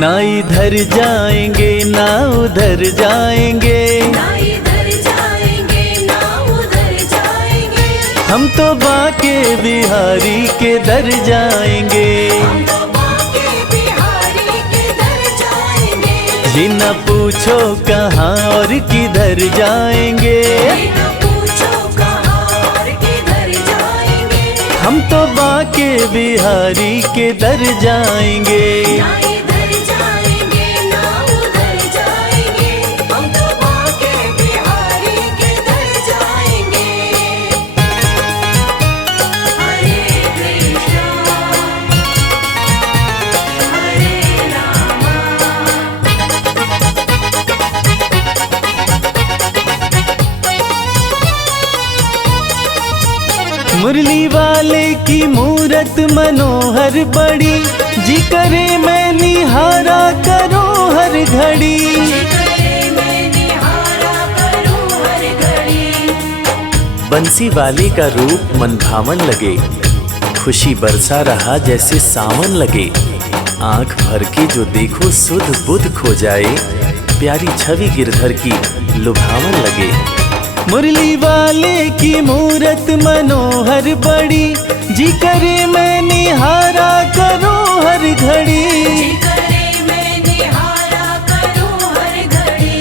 ना इधर जाएंगे ना उधर जाएंगे, ना इधर जाएंगे ना उधर जाएंगे, हम तो बाके बिहारी के दर जाएंगे। हम तो बाके बिहारी के दर जाएंगे। ये न पूछो कहाँ और किधर जाएंगे, ये न पूछो कहाँ और किधर जाएंगे, हम तो बाके बिहारी के दर जाएंगे। ना इधर जाएंगे ना उधर जाएंगे, हम तो बाके बिहारी के दर जाएंगे। हरे कृष्णा हरे रामा, मुरली वाले की मूरत मनोहर बड़ी, जी करे मैं निहारा करूं हर घड़ी। करे मैं निहारा करूं हर घड़ी। बंसी वाले का रूप मन भावन लगे, खुशी बरसा रहा जैसे सावन लगे। आंख भर के जो देखो सुध बुध खो जाए, प्यारी छवि गिरधर की लुभावन लगे। मुरली वाले की मूरत मनोहर बड़ी, जी करे मैं निहारा करूं हर घड़ी। करे मैं निहारा करूं हर घड़ी।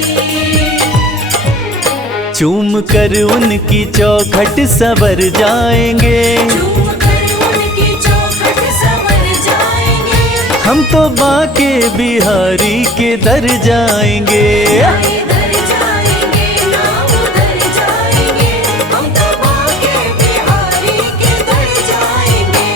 चूम कर उनकी चौखट सवर जाएंगे, चूम कर उनकी चौखट संवर जाएंगे, हम तो बाके बिहारी के दर जाएंगे। ना इधर जाएंगे ना उधर जाएंगे, हम तो बाके बिहारी के दर जाएंगे।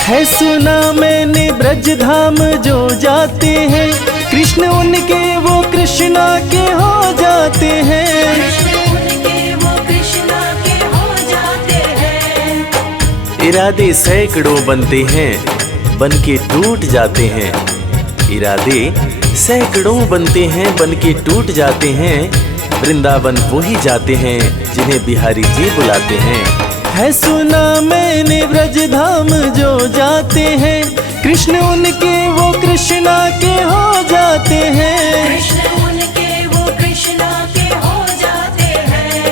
है सुना मैंने ब्रज धाम जो जाते हैं, कृष्ण उनके वो कृष्णा के हो जाते हैं। कृष्ण उनके वो कृष्णा के हो जाते हैं। इरादे सैकड़ों बनते हैं, बन के टूट जाते हैं। इरादे सैकड़ों बनते हैं, बन के टूट जाते हैं। वृंदावन वो ही जाते हैं जिन्हें बिहारी जी बुलाते हैं। है सुना मैंने ब्रज धाम जो जाते हैं, कृष्ण उनके वो कृष्णा के हो जाते हैं। कृष्ण उनके वो कृष्णा के हो जाते हैं।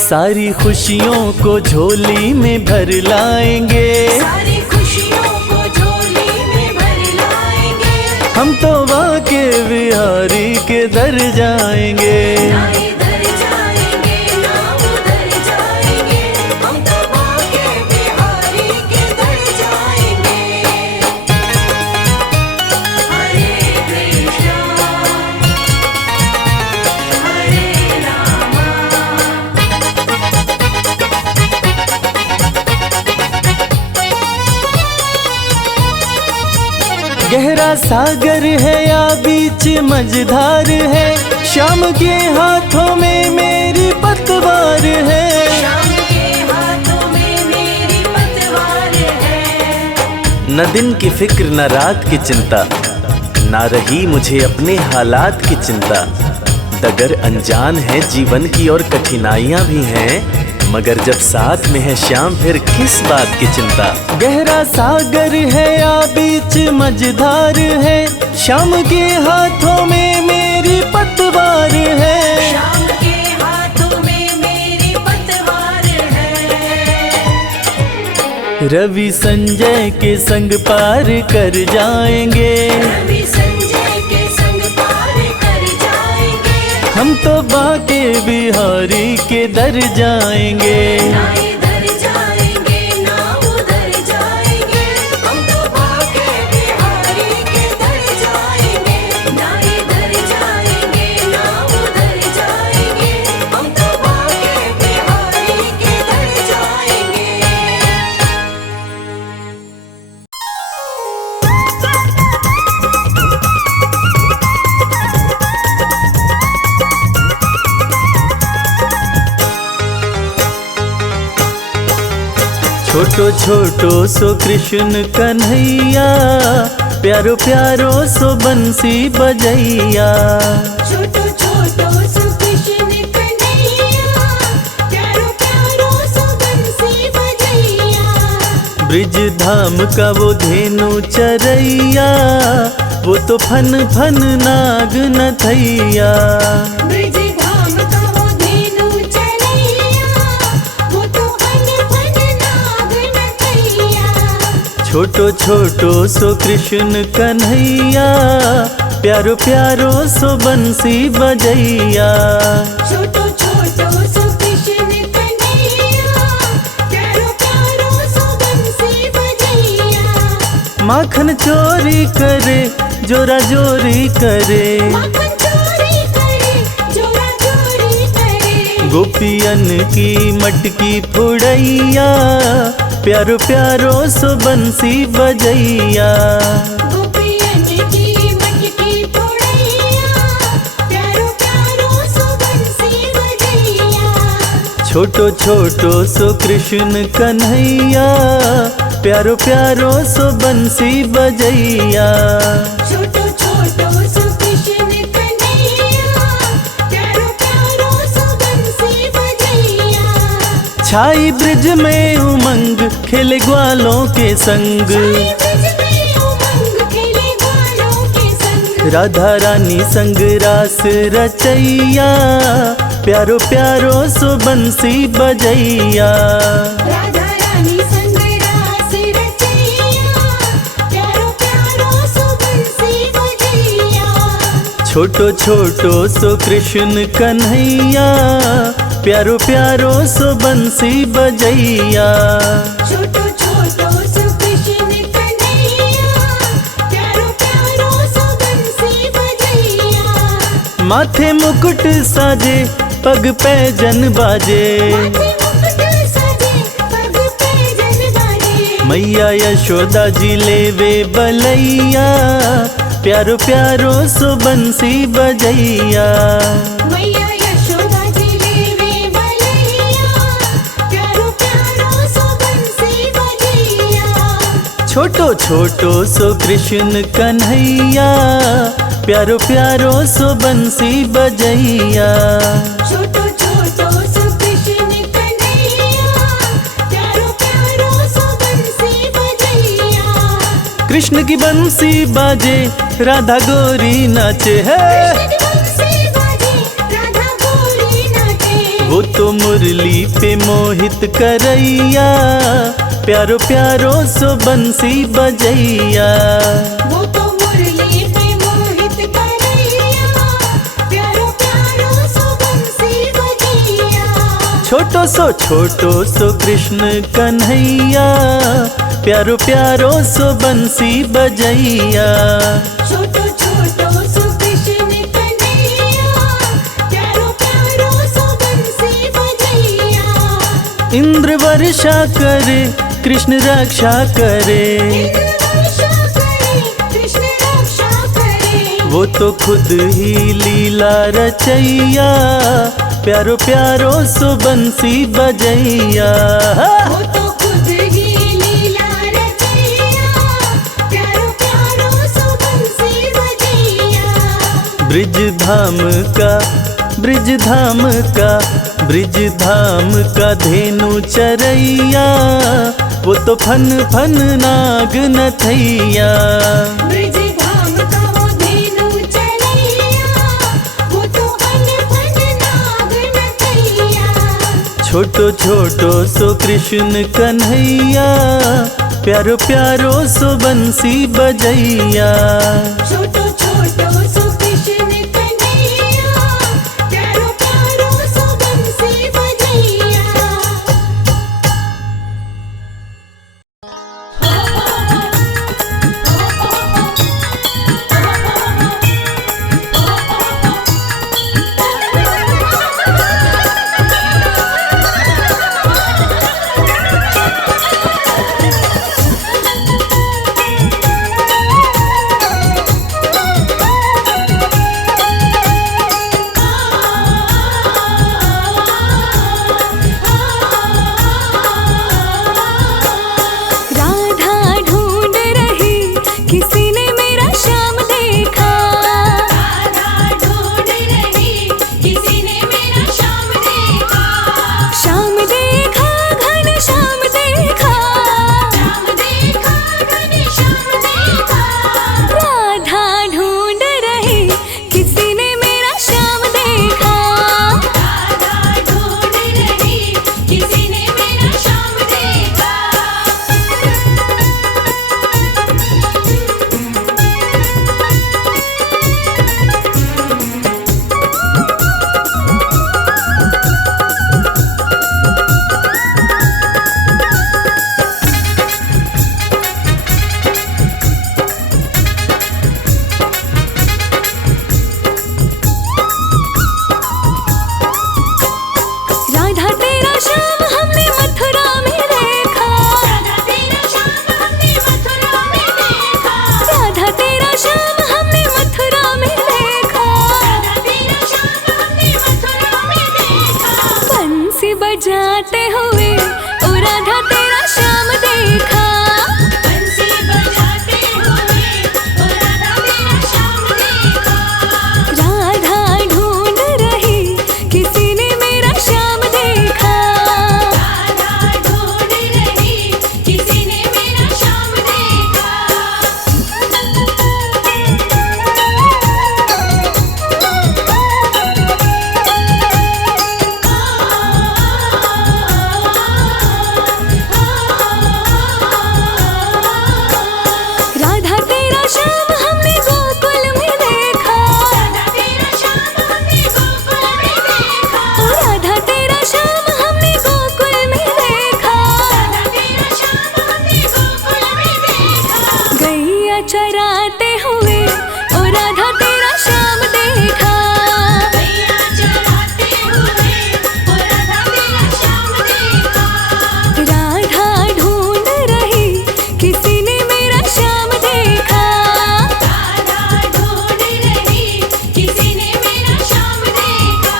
सारी खुशियों को झोली में भर लाएंगे, सारी खुशियों को झोली में भर लाएंगे, हम तो बाके बिहारी के दर जाएंगे। ना इधर जाएंगे ना उधर जाएंगे, हम तो बाके बिहारी के दर जाएंगे। हरे कृष्णा हरे रामा, गहरा सागर है या बीच मझधार है, शाम के हाथों में मेरी पतवार है। शाम के हाथों में मेरी पतवार है। न दिन की फिक्र न रात की चिंता, ना रही मुझे अपने हालात की चिंता। डगर अनजान है जीवन की और कठिनाइयां भी हैं, मगर जब साथ में है श्याम फिर किस बात की चिंता। गहरा सागर है या बीच मझधार है, शाम के हाथों में मेरी पतवार है। शाम के हाथों में मेरी पतवार है। रवि संजय के संग पार कर जाएंगे, रवि संजय के संग पार कर जाएंगे, हम तो बाके बिहारी के दर जाएंगे। ना इधर जाएंगे ना उधर जाएंगे, हम तो बाके बिहारी के दर जाएंगे। ना इधर जाएंगे ना उधर जाएंगे, हम तो बाके बिहारी के दर जाएंगे। छोटो छोटो सो कृष्ण कन्हैया, प्यारो प्यारो सो बंसी बजैया। छोटो छोटो सो कृष्ण कन्हैया, प्यारो प्यारो सो बंसी बजैया। ब्रिज धाम का वो धेनु चरैया, वो तो फन फन नाग नथैया। ब्रिज धाम का वो धेनु चरैया, वो तो फन फन नाग नथैया। छोटो छोटो सो कृष्ण कन्हैया, प्यारो प्यारो सो बंसी बजैया। छोटो छोटो सो कृष्ण कन्हैया, प्यारो प्यारो सो बंसी बजैया। माखन चोरी करे, जोरा जोरी करे, माखन चोरी करे, जोरा चोरी करे। गोपियन की मटकी फुड़ैया, प्यारो प्यारो सो बंसी बजैया। गोपियन की मटकी फोड़ैया, प्यारो प्यारो सो बंसी बजैया। छोटो छोटो सो कृष्ण कन्हैया, प्यारो प्यारो सो बंसी बजैया। छोटो छोटो सो कृष्ण कन्हैया, प्यारो प्यारो सो बंसी बजैया। छाई ब्रिज में उमंग, खेले ग्वालों के संग, साई ब्रिज में उमंग, खेले ग्वालों के संग। राधा रानी संग रास रचैया, प्यारो प्यारो सो बंसी बजैया। राधा रानी संग रास रचैया, प्यारो प्यारो सो बंसी बजैया। छोटो छोटो सो कृष्ण कन्हैया, प्यारो प्यारो सो बंसी बजैया। छोटो छोटो सो कृष्ण कन्हैया, प्यारो प्यारो सो बंसी बजैया। माथे मुकुट साजे, पग पैजन बाजे, माथे मुकुट साजे, पग पैजन बाजे। मैया यशोदा जी लेवे बलैया, प्यारो प्यारो सो बंसी बजैया। मैया यशोदा जी लेवे बलैया, प्यारो प्यारो सो बंसी बजैया। छोटो छोटो सो कृष्ण कन्हैया, प्यारो प्यारो सो बंसी बजैया। छोटो छोटो सो कृष्ण कन्हैया, प्यारो प्यारो सो बंसी बजैया। कृष्ण की बंसी बाजे, राधा गोरी नाचे है, कृष्ण की बंसी बाजे, राधा गोरी नाचे। वो तो मुरली पे मोहित करैया, प्यारो प्यारो सो बंसी बजैया। वो तो मुरली पे मोहित करैया, प्यारो प्यारो सो बंसी बजैया। छोटो सो कृष्ण कन्हैया, प्यारो प्यारो सो बंसी बजैया। छोटो छोटो सो कृष्ण कन्हैया, प्यारो प्यारो सो बंसी बजैया। इंद्र वर्षा करे, कृष्ण रक्षा करे, इंद्र वर्षा करे, कृष्ण रक्षा करे। वो तो खुद ही लीला रचैया, प्यारो प्यारो सो बंसी बजैया। वो तो खुद ही लीला रचैया, प्यारो प्यारो सो बंसी बजैया। ब्रिज धाम का धेनु चरैया, वो तो फन फन नाग नथैया। ब्रिज धाम का वो धेनु चरैया, वो तो फन फन नाग नथैया। छोटो छोटो सो कृष्ण कन्हैया, प्यारो प्यारो सो बंसी बजैया। छोटो छोटो सो कृष्ण कन्हैया, प्यारो प्यारो सो बंसी बजैया। चराते हुए ओ राधा तेरा श्याम देखा। गैया चराते हुए ओ राधा तेरा श्याम देखा। राधा ढूंढ रही किसी ने मेरा श्याम देखा। राधा ढूंढ रही किसी ने मेरा श्याम देखा।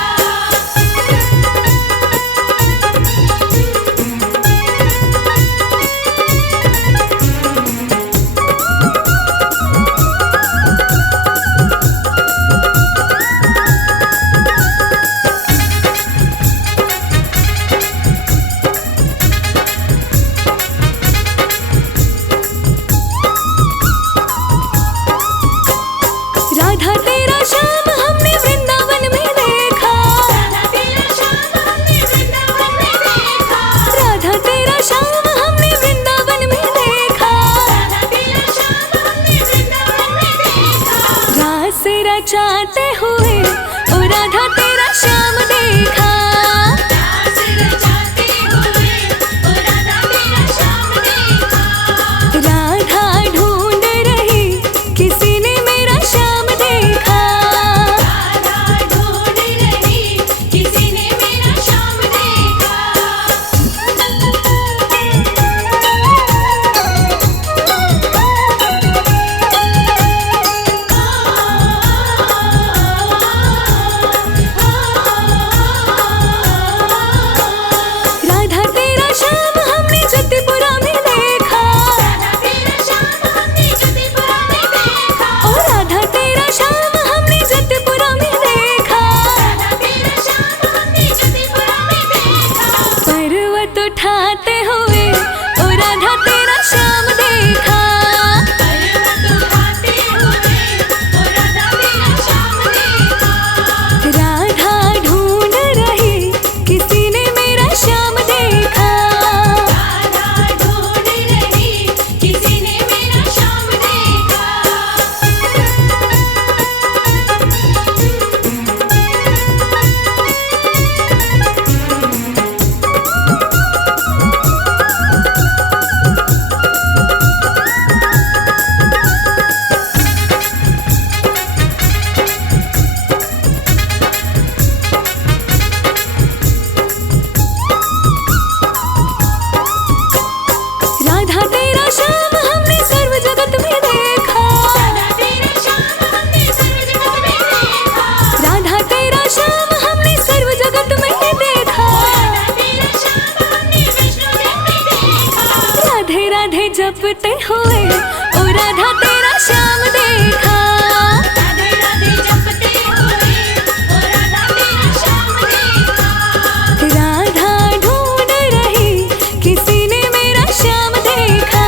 राधा तेरा श्याम हमने वृंदावन में देखा। राधा तेरा श्याम हमने वृंदावन में देखा। राधा तेरा श्याम हमने वृंदावन में देखा। राधा तेरा श्याम हमने वृंदावन में देखा। रास रचाते हुए ओ राधा तेरा श्याम देखा। रास रचाते हुए ओ राधा तेरा श्याम देखा। राधा ढूंढ रही किसी ने मेरा श्याम देखा। राधा ढूंढ रही किसी ने मेरा श्याम देखा। राधा तेरा श्याम हमने जतिपुरा में देखा। राधा तेरा श्याम हमने जतिपुरा में देखा। ओ राधा तेरा श्याम हमने जतिपुरा में देखा। राधा तेरा श्याम हमने जतिपुरा में देखा। पर्वत उठाते हुए ओ राधा तेरा श्याम देखा। पर्वत उठाते हुए ओ राधा तेरा श्याम देखा। राधा ढूंढ रही किसी ने मेरा श्याम देखा। राधा ढूंढ रही किसी ने मेरा श्याम देखा। राधा तेरा श्याम हमने सर्व जगत में देखा। राधा तेरा श्याम हमने सर्व जगत में देखा। राधा तेरा श्याम हमने सर्व जगत में देखा। राधा तेरा श्याम हमने विष्णु जग में देखा। राधे राधे जपते हुए ओ राधा तेरा श्याम देखा। राधे राधे जपते हुए ओ राधा तेरा श्याम देखा। राधा ढूंढ रही किसी ने मेरा श्याम देखा।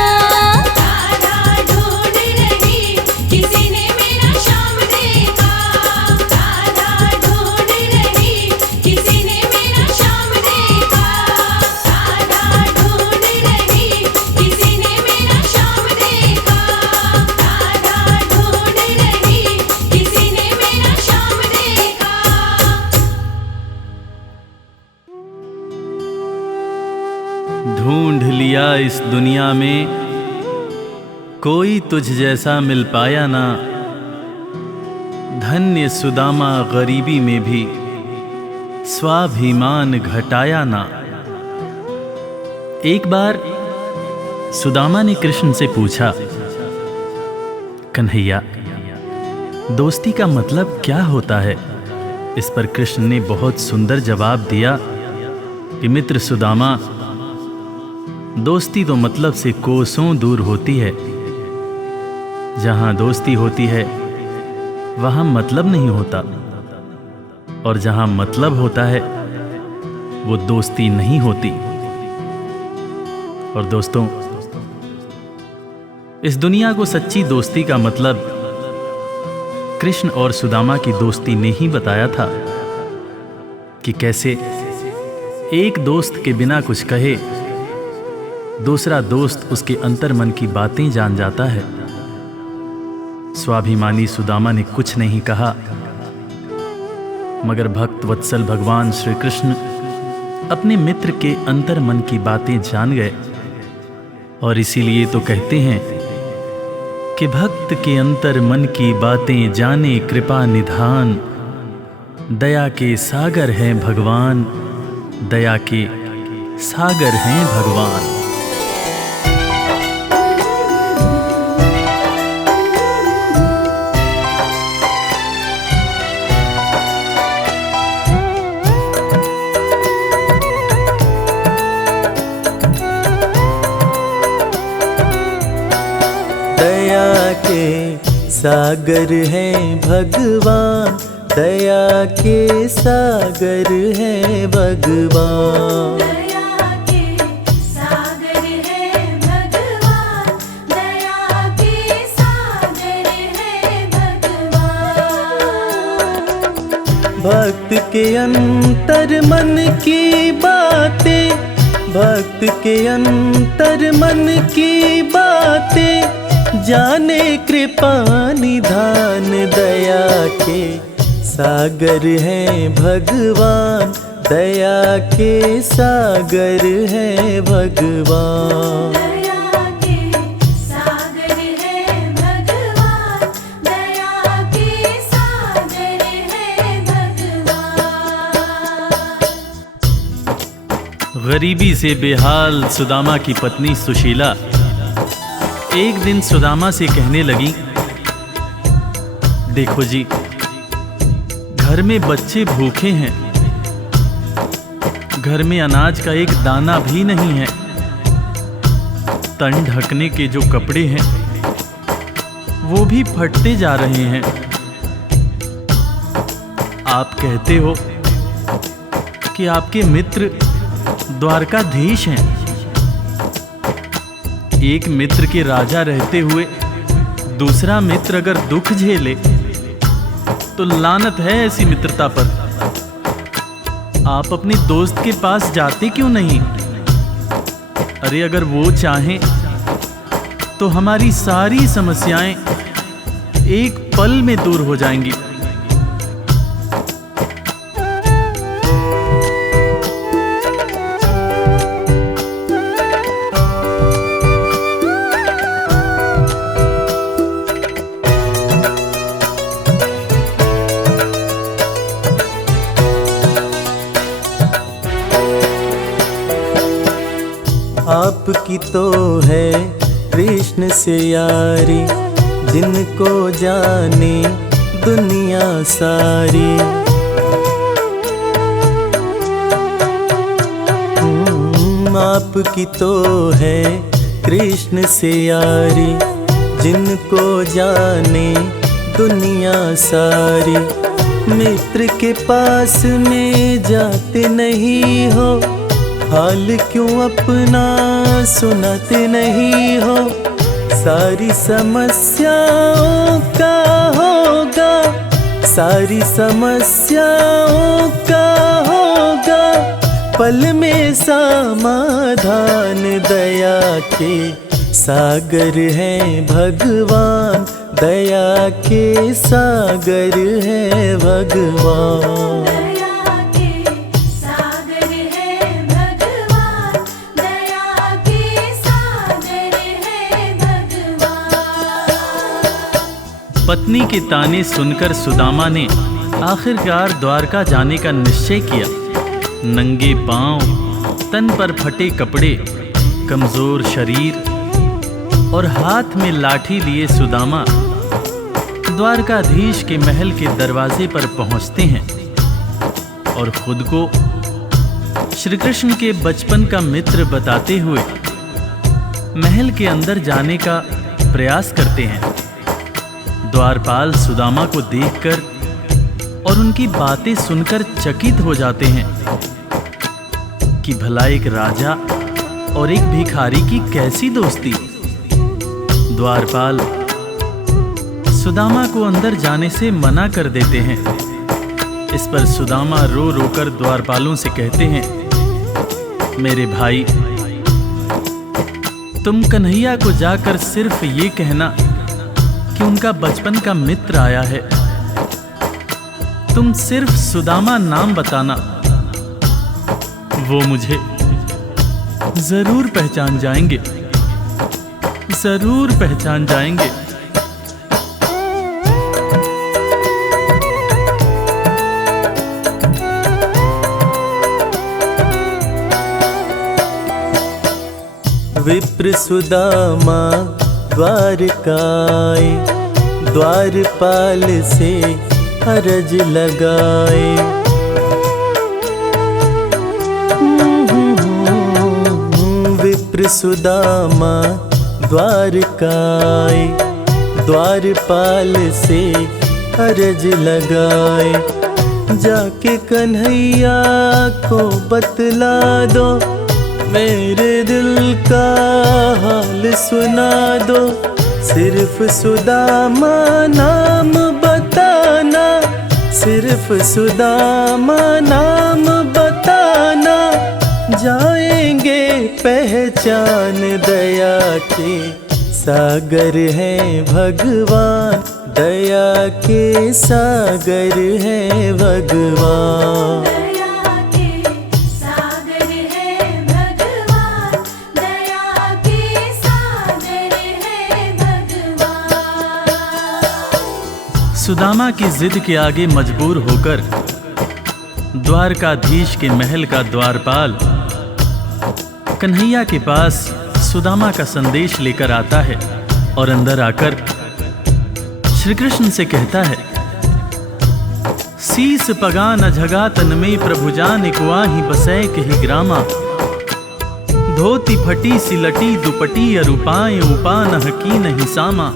राधा ढूंढ रही किसी ने मेरा श्याम देखा। राधा ढूंढ रही किसी ने मेरा श्याम देखा। राधा ढूंढ रही किसी ने मेरा श्याम देखा। राधा ढूंढ रही किसी ने मेरा श्याम देखा। ढूंढ लिया इस दुनिया में कोई तुझ जैसा मिल पाया ना। धन्य सुदामा गरीबी में भी स्वाभिमान घटाया ना। एक बार सुदामा ने कृष्ण से पूछा, कन्हैया दोस्ती का मतलब क्या होता है? इस पर कृष्ण ने बहुत सुंदर जवाब दिया कि मित्र सुदामा, दोस्ती तो मतलब से कोसों दूर होती है। जहां दोस्ती होती है वहां मतलब नहीं होता, और जहां मतलब होता है वो दोस्ती नहीं होती। और दोस्तों, इस दुनिया को सच्ची दोस्ती का मतलब कृष्ण और सुदामा की दोस्ती ने ही बताया था कि कैसे एक दोस्त के बिना कुछ कहे दूसरा दोस्त उसके अंतर्मन की बातें जान जाता है। स्वाभिमानी सुदामा ने कुछ नहीं कहा, मगर भक्त वत्सल भगवान श्री कृष्ण अपने मित्र के अंतर्मन की बातें जान गए। और इसीलिए तो कहते हैं कि भक्त के अंतर मन की बातें जाने कृपा निधान। दया के सागर हैं भगवान, दया के सागर हैं भगवान। दया के सागर हैं भगवान, दया के सागर हैं भगवान। दया के सागर है भगवान, दया के सागर है भगवान। भक्त के अंतर मन की बातें, भक्त के अंतर मन की बातें जाने कृपा निधान। दया के सागर हैं भगवान, दया के सागर हैं भगवान। दया के सागर है भगवान, दया के सागर है भगवान। गरीबी से बेहाल सुदामा की पत्नी सुशीला एक दिन सुदामा से कहने लगी, देखो जी, घर में बच्चे भूखे हैं, घर में अनाज का एक दाना भी नहीं है, तन ढकने के जो कपड़े हैं वो भी फटते जा रहे हैं। आप कहते हो कि आपके मित्र द्वारकाधीश हैं। एक मित्र के राजा रहते हुए दूसरा मित्र अगर दुख झेले तो लानत है ऐसी मित्रता पर। आप अपने दोस्त के पास जाते क्यों नहीं? अरे अगर वो चाहें तो हमारी सारी समस्याएं एक पल में दूर हो जाएंगी। आपकी तो है कृष्ण से यारी, जिनको जाने दुनिया सारी। आपकी तो है कृष्ण से यारी, जिनको जाने दुनिया सारी। मित्र के पास में जाते नहीं हो, हाल क्यों अपना सुनाते नहीं हो। सारी समस्याओं का होगा, सारी समस्याओं का होगा पल में समाधान। दया के सागर हैं भगवान, दया के सागर हैं भगवान। दया के सागर है भगवान, दया के सागर है भगवान। पत्नी के ताने सुनकर सुदामा ने आखिरकार द्वारका जाने का निश्चय किया। नंगे पांव, तन पर फटे कपड़े, कमजोर शरीर और हाथ में लाठी लिए सुदामा द्वारकाधीश के महल के दरवाजे पर पहुंचते हैं और खुद को श्री कृष्ण के बचपन का मित्र बताते हुए महल के अंदर जाने का प्रयास करते हैं। द्वारपाल सुदामा को देखकर और उनकी बातें सुनकर चकित हो जाते हैं कि भला एक राजा और एक भिखारी की कैसी दोस्ती। द्वारपाल सुदामा को अंदर जाने से मना कर देते हैं। इस पर सुदामा रो रो कर द्वारपालों से कहते हैं, मेरे भाई, तुम कन्हैया को जाकर सिर्फ ये कहना कि उनका बचपन का मित्र आया है। तुम सिर्फ सुदामा नाम बताना, वो मुझे जरूर पहचान जाएंगे, जरूर पहचान जाएंगे। विप्र सुदामा द्वारकाए, द्वारपाल से अरज लगाए। विप्र सुदामा द्वारकाए, द्वारपाल से अरज लगाए। जाके कन्हैया को बतला दो, मेरे दिल का हाल सुना दो। सिर्फ सुदामा नाम बताना, सिर्फ सुदामा नाम बताना। जाएंगे पहचान, दया के सागर है भगवान, दया के सागर है भगवान। दया के सागर है भगवान, दया के सागर है भगवान। सुदामा की जिद के आगे मजबूर होकर द्वारकाधीश के महल का द्वारपाल कन्हैया के पास सुदामा का संदेश लेकर आता है और अंदर आकर श्री कृष्ण से कहता है, सीस पगा न झगा तन में प्रभु जान कुआही बसै कही ग्रामा। धोती फटी सिलटी दुपटी अरुपाए उपा न हकी नहीं सामा।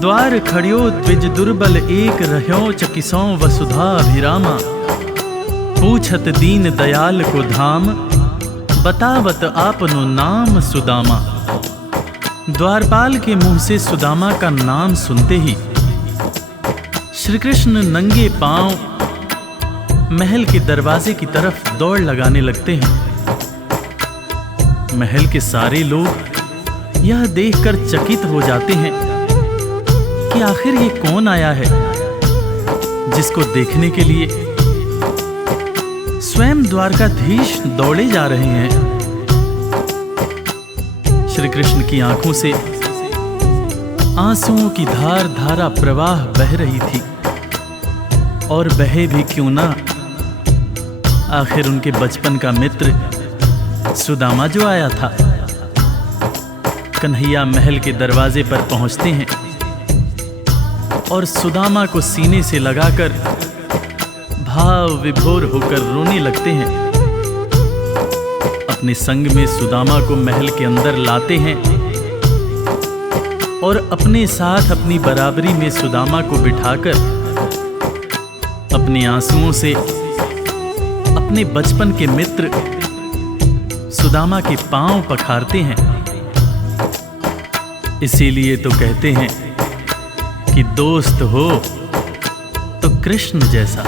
द्वार खड़ियो द्विज दुर्बल एक रह्यो चकिसों वसुधा अभिरामा। पूछत दीन दयाल को धाम, बतावत आपनो नाम सुदामा। द्वारपाल के मुंह से सुदामा का नाम सुनते ही श्री कृष्ण नंगे पांव महल के दरवाजे की तरफ दौड़ लगाने लगते हैं। महल के सारे लोग यह देखकर चकित हो जाते हैं कि आखिर ये कौन आया है जिसको देखने के लिए स्वयं द्वारकाधीश दौड़े जा रहे हैं। श्री कृष्ण की आंखों से आंसुओं की धार धारा प्रवाह बह रही थी, और बहे भी क्यों ना, आखिर उनके बचपन का मित्र सुदामा जो आया था। कन्हैया महल के दरवाजे पर पहुंचते हैं और सुदामा को सीने से लगाकर भाव विभोर होकर रोने लगते हैं। अपने संग में सुदामा को महल के अंदर लाते हैं और अपने साथ अपनी बराबरी में सुदामा को बिठाकर अपने आंसुओं से अपने बचपन के मित्र सुदामा के पांव पखारते हैं। इसीलिए तो कहते हैं कि दोस्त हो तो कृष्ण जैसा,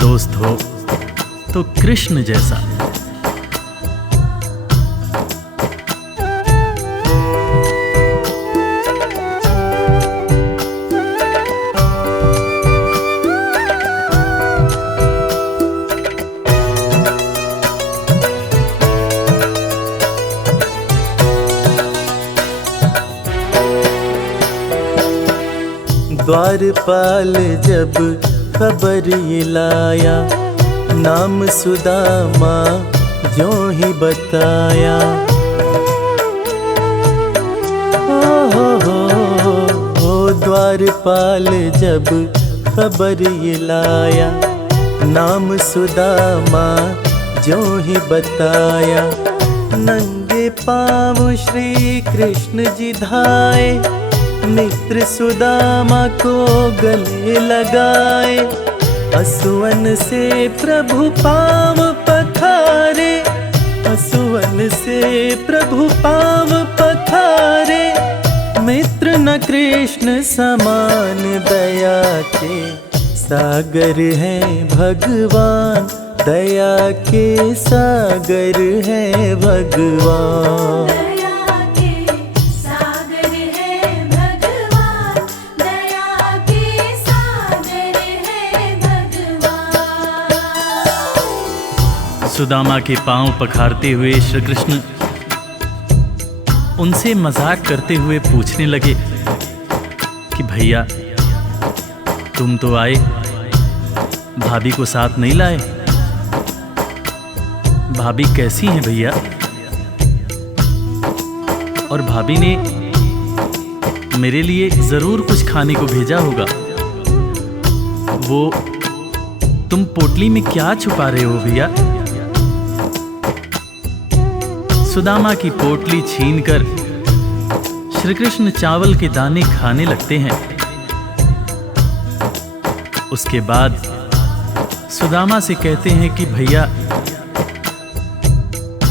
दोस्त हो तो कृष्ण जैसा। द्वारपाल जब खबर ये लाया, नाम सुदामा जो ही बताया। हो द्वारपाल जब खबर ये लाया, नाम सुदामा जो ही बताया। नंगे पाँव श्री कृष्ण जी धाए, मित्र सुदामा को गले लगाए। असुवन से प्रभु पाँव पखारे, असुवन से प्रभु पाँव पखारे। मित्र न कृष्ण समान, दया के सागर है भगवान, दया के सागर है भगवान। सुदामा के पांव पखारते हुए श्री कृष्ण उनसे मजाक करते हुए पूछने लगे कि भैया तुम तो आए, भाभी को साथ नहीं लाए। भाभी कैसी हैं भैया? और भाभी ने मेरे लिए जरूर कुछ खाने को भेजा होगा। वो तुम पोटली में क्या छुपा रहे हो भैया? सुदामा की पोटली छीनकर श्री कृष्ण चावल के दाने खाने लगते हैं। उसके बाद सुदामा से कहते हैं कि भैया,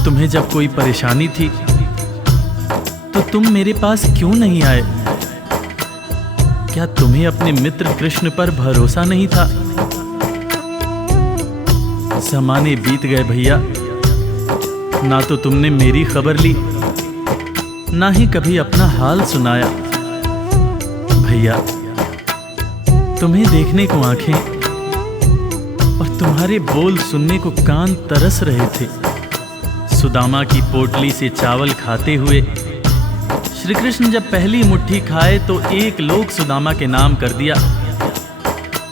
तुम्हें जब कोई परेशानी थी तो तुम मेरे पास क्यों नहीं आए? क्या तुम्हें अपने मित्र कृष्ण पर भरोसा नहीं था? ज़माने बीत गए भैया, ना तो तुमने मेरी खबर ली, ना ही कभी अपना हाल सुनाया। भैया, तुम्हें देखने को आंखें और तुम्हारे बोल सुनने को कान तरस रहे थे। सुदामा की पोटली से चावल खाते हुए श्री कृष्ण जब पहली मुट्ठी खाए तो एक लोक सुदामा के नाम कर दिया,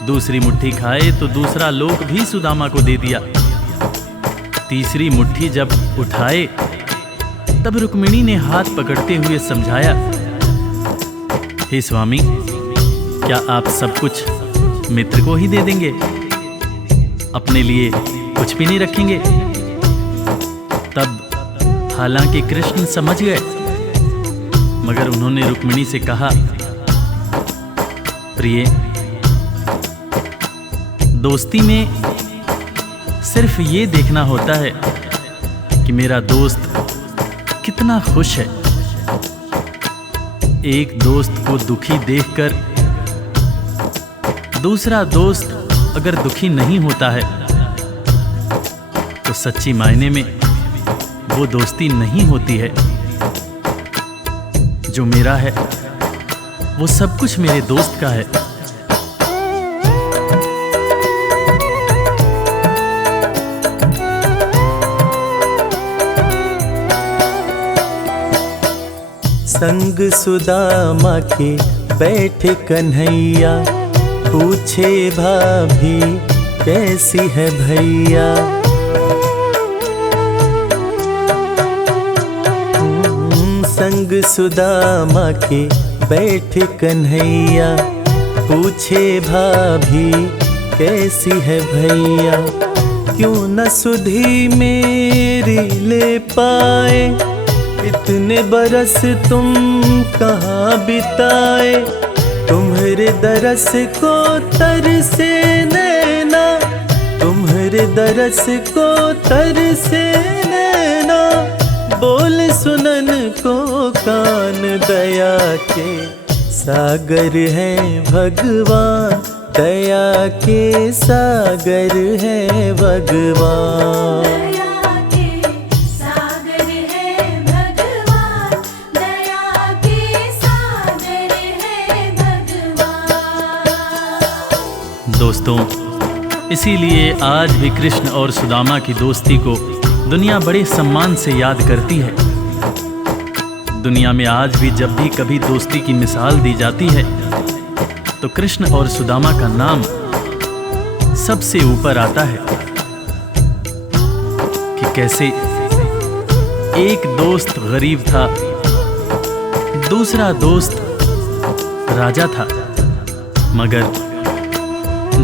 दूसरी मुट्ठी खाए तो दूसरा लोक भी सुदामा को दे दिया, तीसरी मुट्ठी जब उठाए तब रुक्मिणी ने हाथ पकड़ते हुए समझाया, हे स्वामी, क्या आप सब कुछ मित्र को ही दे देंगे? अपने लिए कुछ भी नहीं रखेंगे? तब हालांकि कृष्ण समझ गए, मगर उन्होंने रुक्मिणी से कहा, प्रिय, दोस्ती में सिर्फ ये देखना होता है कि मेरा दोस्त कितना खुश है। एक दोस्त को दुखी देखकर दूसरा दोस्त अगर दुखी नहीं होता है तो सच्ची मायने में वो दोस्ती नहीं होती है। जो मेरा है वो सब कुछ मेरे दोस्त का है। संग सुदामा के बैठे कन्हैया, पूछे भाभी कैसी है भैया। संग सुदामा के बैठे कन्हैया, पूछे भाभी कैसी है भैया। क्यों न सुधी मेरी ले पाए, इतने बरस तुम कहाँ बिताए। तुम्हारे दरस को तरसे नैना, तुम्हारे दरस को तरसे नैना। बोल सुनन को कान, दया के सागर है भगवान, दया के सागर है भगवान। दया के सागर है भगवान, दया के सागर है भगवान। दोस्तों, इसीलिए आज भी कृष्ण और सुदामा की दोस्ती को दुनिया बड़े सम्मान से याद करती है। दुनिया में आज भी जब भी कभी दोस्ती की मिसाल दी जाती है तो कृष्ण और सुदामा का नाम सबसे ऊपर आता है कि कैसे एक दोस्त गरीब था, दूसरा दोस्त राजा था, मगर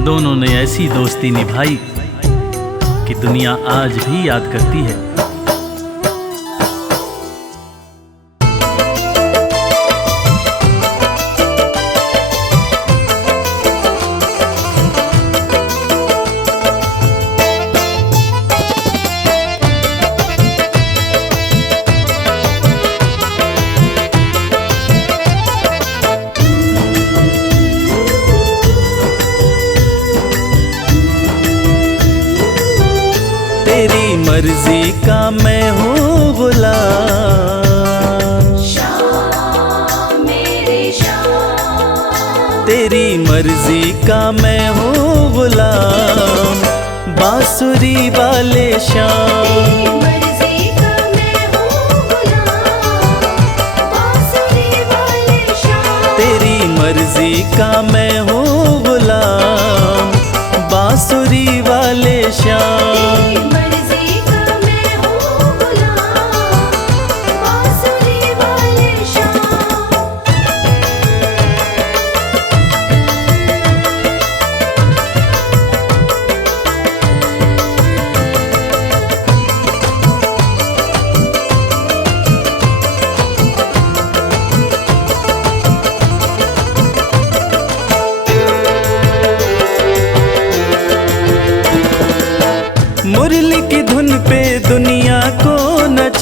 दोनों ने ऐसी दोस्ती निभाई कि दुनिया आज भी याद करती है। तेरी मर्जी का मैं हूँ गुलाम, श्याम मेरे श्याम, तेरी मर्जी का मैं हूँ गुलाम। बांसुरी वाले श्याम, मर्जी का मैं हूँ गुलाम, बांसुरी वाले श्याम। तेरी मर्जी का मैं हूँ गुलाम, बांसुरी वाले श्याम। मर्जी का मैं हूँ गुलाम, बांसुरी वाले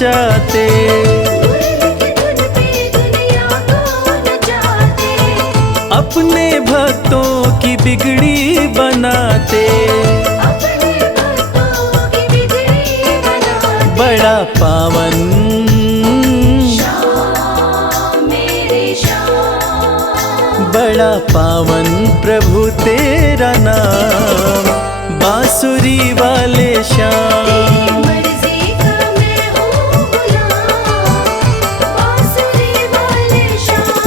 मचाते, मुरली की धुन पे दुनिया को नचाते, अपने भक्तों की बिगड़ी बनाते, अपने भक्तों की बिगड़ी बनाते। बड़ा पावन श्याम मेरे श्याम, बड़ा पावन प्रभु तेरा नाम, बांसुरी वाले श्याम। तेरी मर्जी का मैं हूँ गुलाम, बांसुरी वाले श्याम।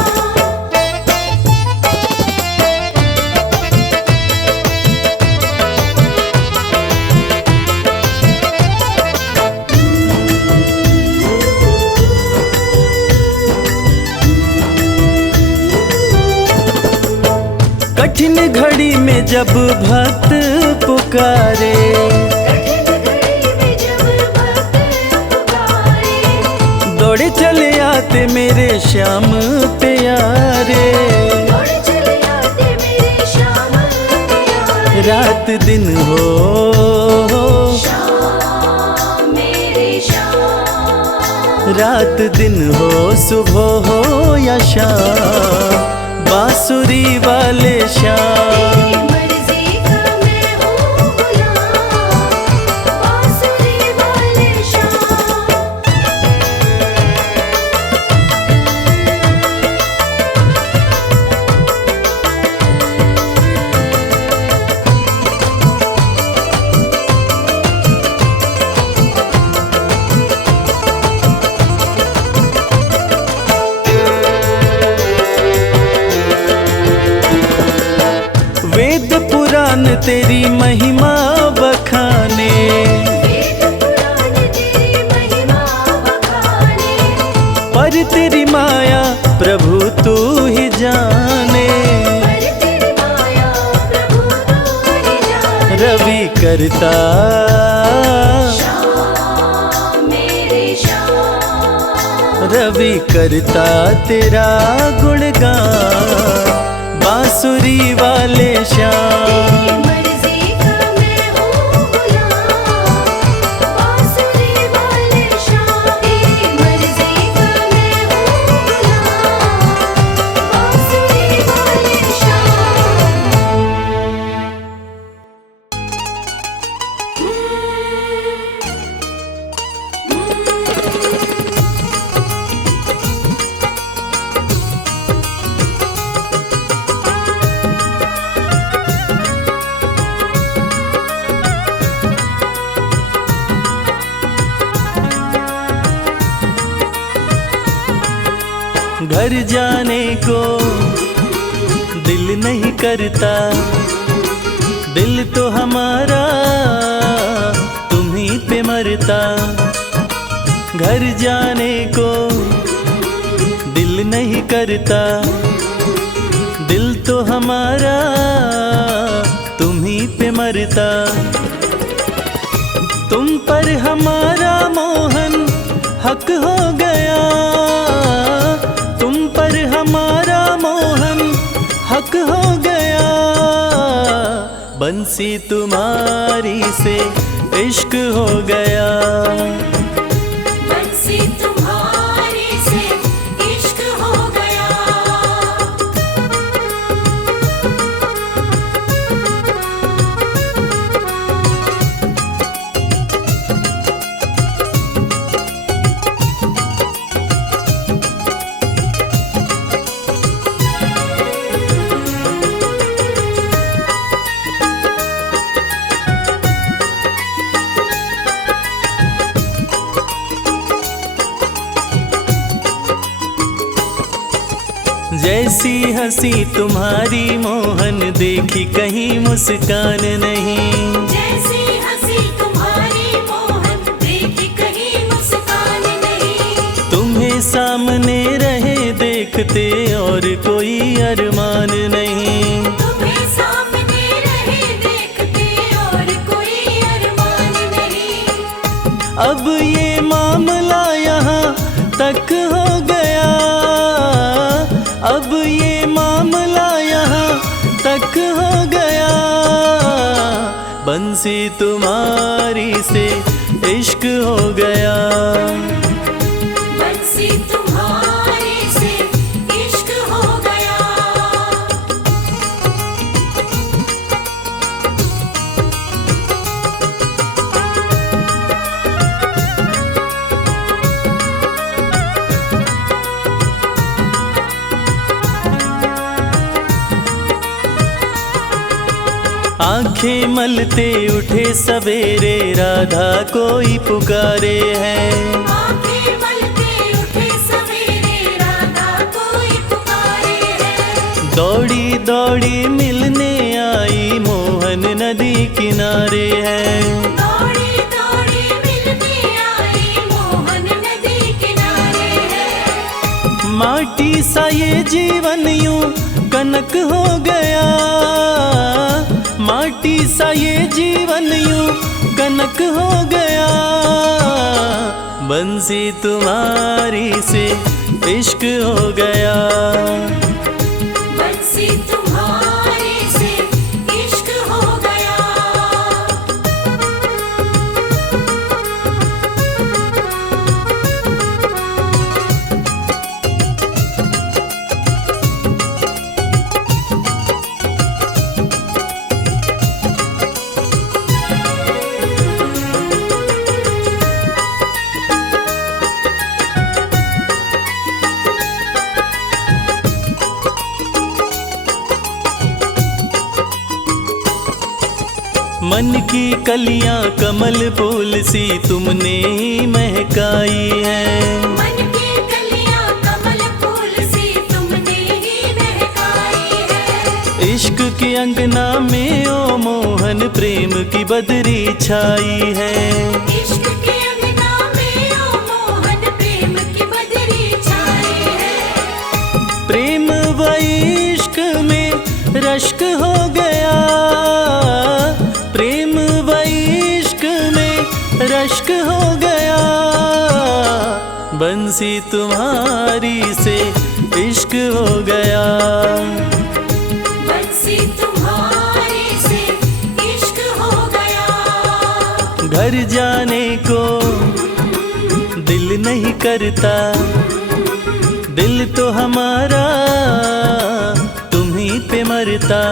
कठिन घड़ी में जब भक्त पुकारे, कठिन घड़ी में जब भक्त पुकारे, दौड़े चले आते मेरे श्याम प्यारे, दौड़ चले आते मेरे श्याम प्यारे। रात दिन हो श्याम मेरे श्याम, रात दिन हो, सुबह हो या शाम, बांसुरी वाले श्याम। तेरी मर्जी का मैं हूँ गुलाम, बांसुरी वाले श्याम। वेद पुराण तेरी महिमा बखाने, वेद पुराण तेरी महिमा बखाने, पर तेरी माया प्रभु तू ही जाने, पर तेरी माया प्रभु तू ही जाने। रवि करता श्याम मेरे श्याम, रवि करता तेरा गुणगान, बांसुरी वाले श्याम। तेरी मर्जी का मैं हूँ गुलाम, बांसुरी वाले श्याम। तेरी मर्जी का मैं हूँ गुलाम, बांसुरी वाले श्याम। घर जाने को दिल नहीं करता, दिल तो हमारा तुम्हीं पे मरता। घर जाने को दिल नहीं करता, दिल तो हमारा तुम्हीं पे मरता। तुम पर हमारा मोहन हक हो गया, तुम पर हमारा मोहन हक हो गया। बंसी तुम्हारी से इश्क हो गया, बंसी तुम्हारे से इश्क हो गया। जैसी हंसी तुम्हारी मोहन देखी कहीं मुस्कान नहीं। जैसी हंसी तुम्हारी मोहन देखी कहीं मुस्कान नहीं। तुम्हें सामने रहे देखते और कोई अरमान नहीं। तुम्हें सामने रहे देखते और कोई अरमान नहीं। अब ये मामला यहाँ तक हो गया, अब ये मामला यहाँ तक हो गया। बंसी तुम्हारी से इश्क हो गया। बंसी तुम्हारे से इश्क हो गया। आंखें मलते उठे सवेरे राधा कोई पुकारे है। आंखें मलते उठे सवेरे राधा कोई पुकारे है। दौड़ी दौड़ी मिलने आई मोहन नदी किनारे है। दौड़ी दौड़ी मिलने आई मोहन नदी किनारे है। माटी सा ये जीवन यूं कनक हो गया। माटी सा ये जीवन यूं कनक हो गया। बंसी तुम्हारी से इश्क हो गया। बंसी तुम्हारे से इश्क हो गया। मन की कलियां कमल फूल सी तुमने ही महकाई है। मन की कलियां कमल फूल सी तुमने ही महकाई है। इश्क के अंगना में ओ मोहन प्रेम की बदरी छाई है। इश्क के अंगना में ओ मोहन प्रेम की बदरी छाई है। प्रेम व इश्क में रश्क हो गया। प्रेम व इश्क में रश्क हो गया। बंसी तुम्हारी से इश्क हो गया। बंसी तुम्हारे से इश्क हो गया। घर जाने को दिल नहीं करता। दिल तो हमारा तुम्हीं पे मरता।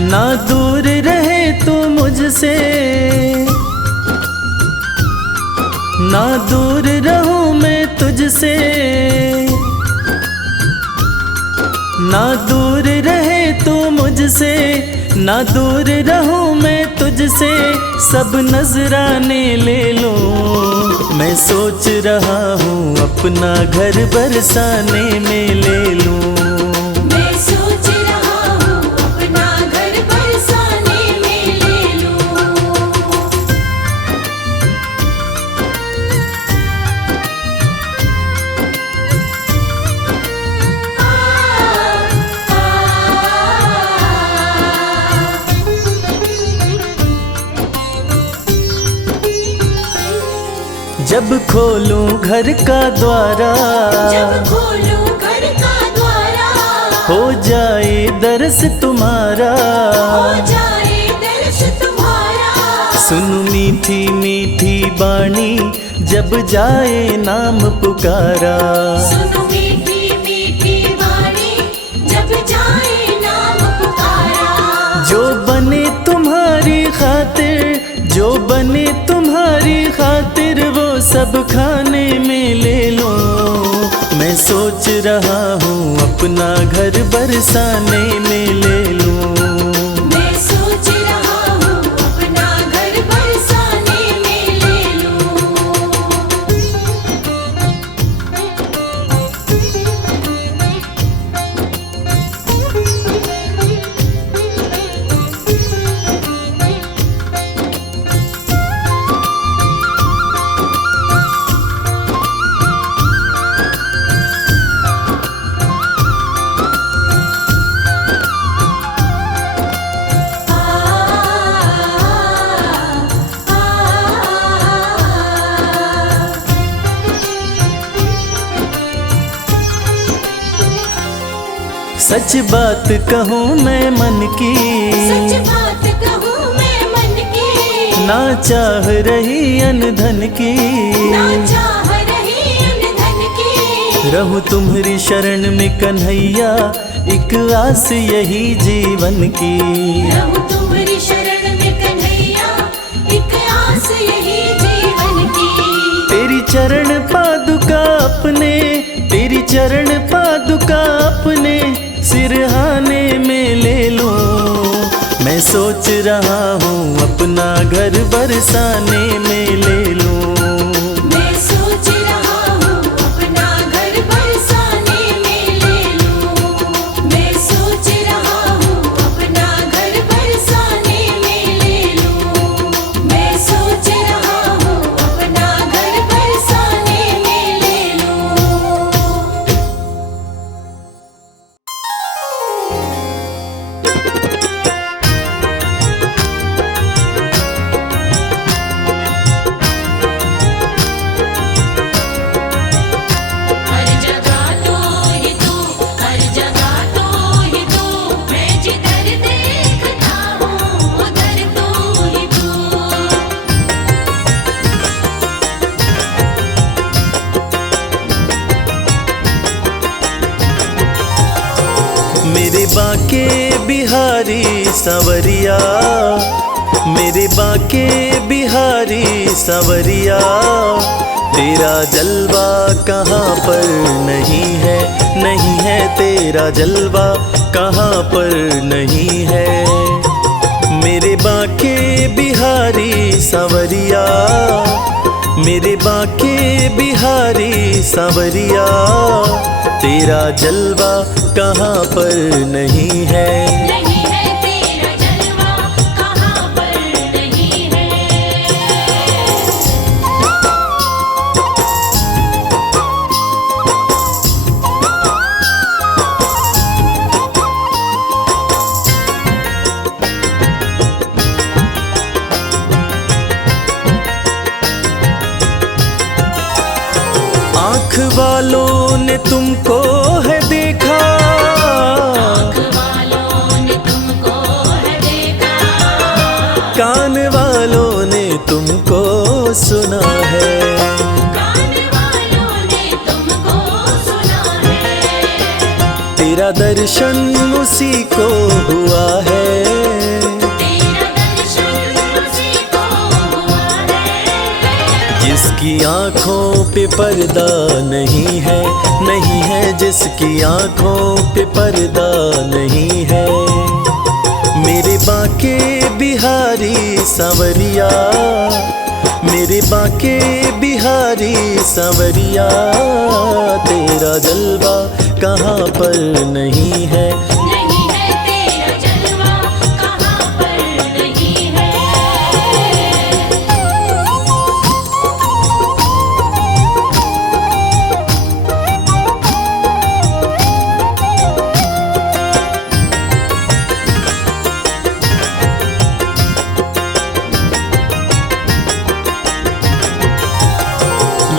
ना दूर रहे तू मुझसे, ना दूर रहूं मैं तुझसे। ना दूर रहे तू मुझसे, ना दूर रहूं मैं तुझसे। सब नजराने ले लो, मैं सोच रहा हूँ अपना घर बरसाने में ले लूं। मैं सोच रहा हूँ अपना घर बरसाने में ले लूं। जब खोलूं घर का द्वारा, जब खोलूं घर का द्वारा, हो जाए दर्श तुम्हारा। हो जाए दर्श तुम्हारा। सुनो मीठी मीठी बाणी, जब जाए नाम पुकारा। सुनो मीठी मीठी वाणी, जब जाए नाम पुकारा। जो बने तुम्हारी खातिर, जो बने तुम्हारी खातिर, वो सब खाने में ले लो। मैं सोच रहा हूँ अपना घर बरसाने में ले लूं। मैं सोच रहा हूँ अपना घर बरसाने में ले लूं। सच बात कहूँ मैं मन की, सच बात कहूँ मैं मन की, ना चाह रही अन धन की, ना चाह रही अन धन की। रहूं तुम्हारी शरण में कन्हैया, एक आस यही जीवन की। रहूं तुम्हारी शरण में कन्हैया, एक आस यही जीवन की। तेरी चरण पादुका अपने, तेरी चरण पादुका अपने सिरहाने में ले लूं। मैं सोच रहा हूँ अपना घर बरसाने में ले लूं। मैं सोच रहा हूँ अपना घर बरसाने में ले लूं। मैं सोच रहा हूँ अपना घर बरसाने में ले लूं। मैं सोच रहा हूँ अपना घर बरसाने में ले लूं। हर जगह तो ही तू, हर जगह तो ही तू, मैं जिधर देखता हूँ उधर तो ही तू। मेरे बाके बिहारी सवरिया, मेरे बाके बिहारी सवरिया, तेरा जलवा कहाँ पर नहीं है, नहीं है तेरा जलवा कहाँ पर नहीं है। मेरे बाके बिहारी सवरिया, मेरे बाके बिहारी सवरिया, तेरा जलवा कहाँ पर नहीं है। नहीं है तेरा जलवा कहाँ पर नहीं है। आँख वालों ने तुमको है देखा, आँख वालों ने तुमको है देखा, कान वालों ने तुमको सुना है। कान वालों ने तुमको सुना है। तेरा दर्शन उसी को हुआ है, तेरा दर्शन उसी को हुआ है। जिसकी आँखों पे पर्दा नहीं है, नहीं है जिसकी आँखों पे पर्दा नहीं है। मेरे बाके बिहारी सवरिया, मेरे बाके बिहारी सवरिया, तेरा जलवा कहाँ पर नहीं है। नहीं है तेरा जलवा कहाँ पर नहीं है।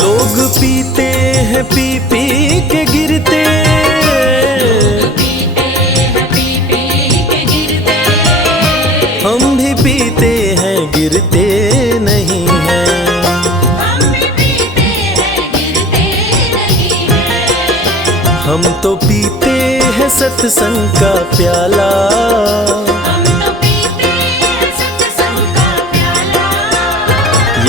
लोग पीते हैं पी पी के गिरते, पीते हैं पी पी के गिरते, हम भी पीते हैं गिरते नहीं हैं। हम भी पीते हैं गिरते नहीं है। हम तो पीते हैं सत्संग का प्याला, हम तो पीते हैं सत्संग का प्याला।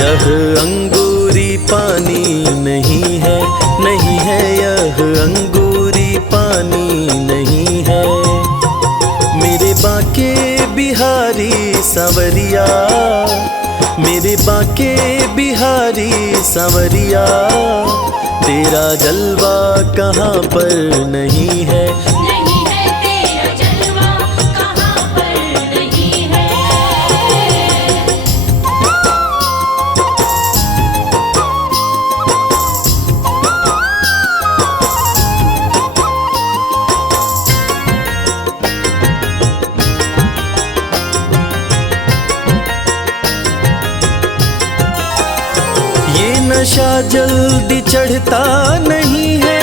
यह अंगूरी पानी नहीं है, नहीं है यह अंगूरी पानी नहीं है। मेरे बाके बिहारी सवरिया, मेरे बाके बिहारी सवरिया, तेरा जलवा कहाँ पर नहीं है। नहीं है तेरा जलवा कहाँ पर नहीं है। ये नशा जल्दी चढ़ता नहीं है,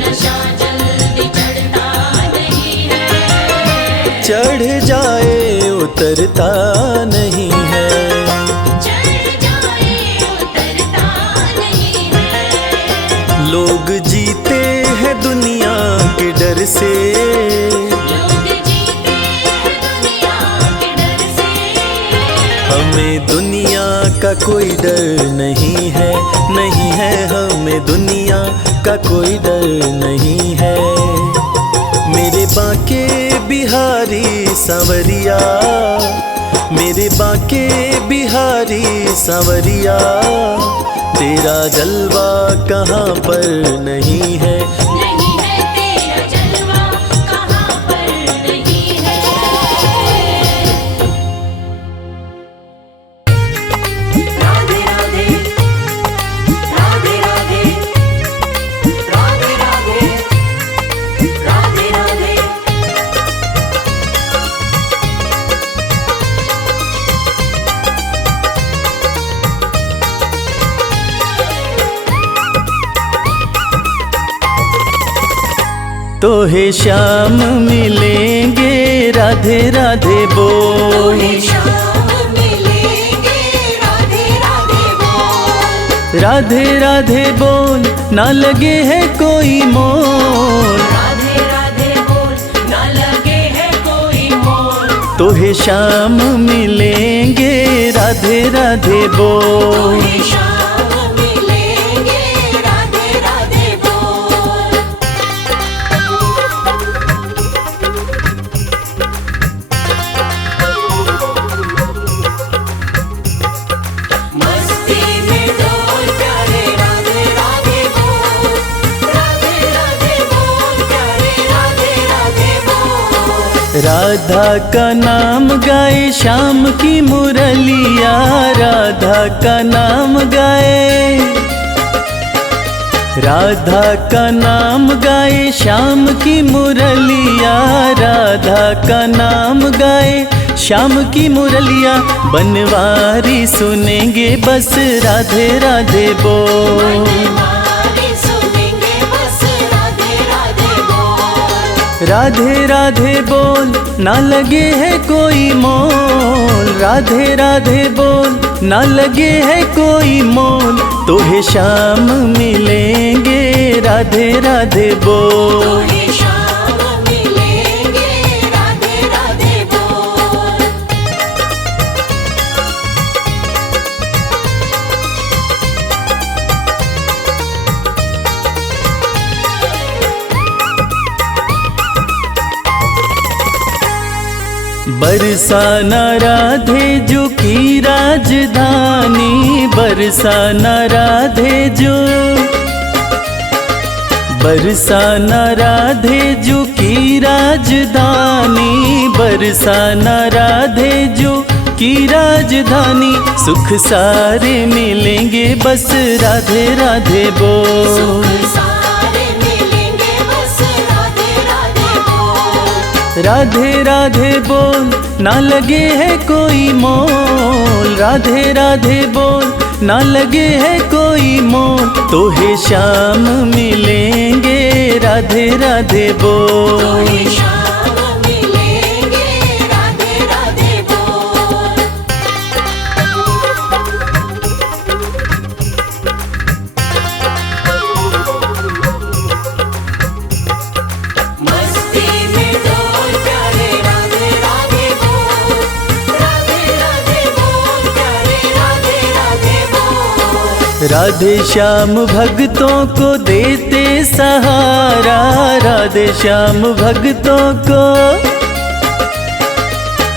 नशा जल्दी चढ़ता उतरता नहीं है। चढ़ जाए उतरता नहीं है। लोग जीते हैं दुनिया के डर से, लोग जीते हैं दुनिया के डर से। हमें दुनिया का कोई डर नहीं है, नहीं है हमें दुनिया का कोई डर नहीं है। मेरे बांके बिहारी सांवरिया, मेरे बांके बिहारी सांवरिया, तेरा जलवा कहाँ पर नहीं है। नहीं है तेरा जलवा कहाँ पर नहीं है। राधे राधे राधे राधे राधे राधे राधे राधे। तो हे शाम मिलेंगे राधे राधे बोल, तोहे शाम मिलेंगे राधे राधे बोल। राधे राधे बोल, ना लगे है कोई मोल। राधे राधे बोल, ना लगे है कोई मोल। तो हे शाम मिलेंगे राधे राधे बोल। तोहे शाम मिलेंगे राधे राधे बोल। मस्ती में डोल प्यारे राधे राधे बोल। राधे राधे बोल प्यारे राधे राधे बोल। राधा का नाम गाए शाम की मुरलिया, राधा का नाम गाए, राधा का नाम गाए शाम की मुरलिया, राधा का नाम गाए शाम की मुरलिया। बनवारी सुनेंगे बस राधे राधे बोल। बनवारी सुनेंगे बस राधे राधे बोल। राधे राधे बोल, ना लगे है कोई मोल। राधे राधे बोल, ना लगे है कोई मोल। तो हे शाम मिलेंगे राधे राधे बोल। तोहे शाम मिलेंगे राधे राधे बोल। बरसाना राधे जो की राजधानी, बरसाना राधे जो, बरसाना राधे जो की राजधानी, बरसाना राधे जो की राजधानी। सुख सारे मिलेंगे बस राधे राधे बोल। सुख सारे मिलेंगे बस राधे राधे बोल। राधे राधे बोल, ना लगे है कोई मोल। राधे राधे बोल, ना लगे है कोई मोल। तो हे शाम मिलेंगे राधे राधे बोल। तोहे शाम मिलेंगे राधे राधे बोल। मस्ती में डोल प्यारे राधे राधे बोल। राधे राधे बोल प्यारे राधे राधे बोल। राधे श्याम भक्तों को देते सहारा, राधे श्याम भक्तों को,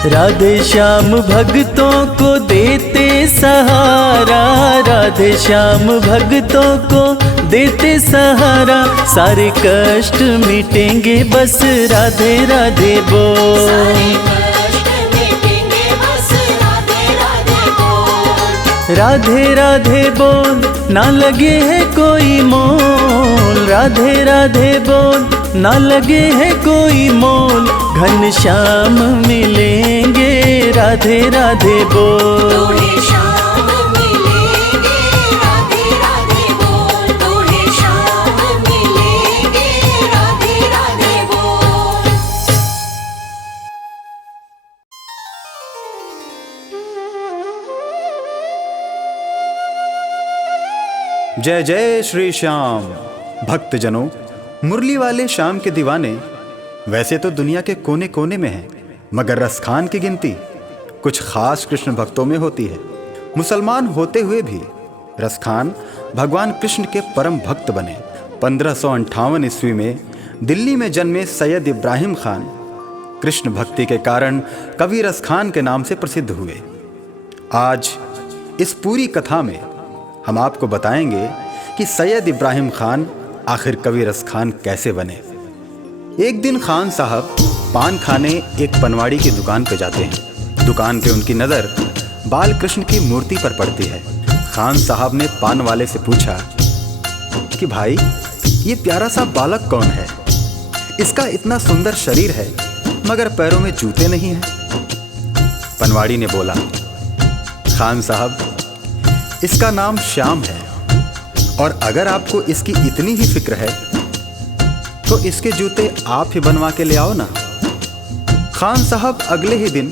राधे श्याम भक्तों को देते सहारा, राधे श्याम भक्तों को देते सहारा। सारे कष्ट मिटेंगे बस राधे राधे बोल। सारे कष्ट मिटेंगे बस राधे राधे बोल। राधे राधे बोल, ना लगे है कोई मोल। राधे राधे बोल, ना लगे है कोई मोल। घनश्याम मिलेंगे राधे राधे बोल। तोहे शाम मिलेंगे राधे राधे बोल। तोहे शाम मिलेंगे राधे राधे बोल। जय जय श्री श्याम। भक्तजनों, मुरली वाले श्याम के दीवाने वैसे तो दुनिया के कोने कोने में हैं, मगर रसखान की गिनती कुछ खास कृष्ण भक्तों में होती है। मुसलमान होते हुए भी रसखान भगवान कृष्ण के परम भक्त बने। 1558 ईस्वी में दिल्ली में जन्मे सैयद इब्राहिम खान कृष्ण भक्ति के कारण कवि रसखान के नाम से प्रसिद्ध हुए। आज इस पूरी कथा में हम आपको बताएंगे कि सैयद इब्राहिम खान आखिर कवि रसखान कैसे बने। एक दिन खान साहब पान खाने एक पनवाड़ी की दुकान पर जाते हैं। दुकान पे उनकी नज़र बाल कृष्ण की मूर्ति पर पड़ती है। खान साहब ने पान वाले से पूछा कि भाई, ये प्यारा सा बालक कौन है? इसका इतना सुंदर शरीर है मगर पैरों में जूते नहीं हैं। पनवाड़ी ने बोला, खान साहब, इसका नाम श्याम है और अगर आपको इसकी इतनी ही फिक्र है तो इसके जूते आप ही बनवा के ले आओ ना। खान साहब अगले ही दिन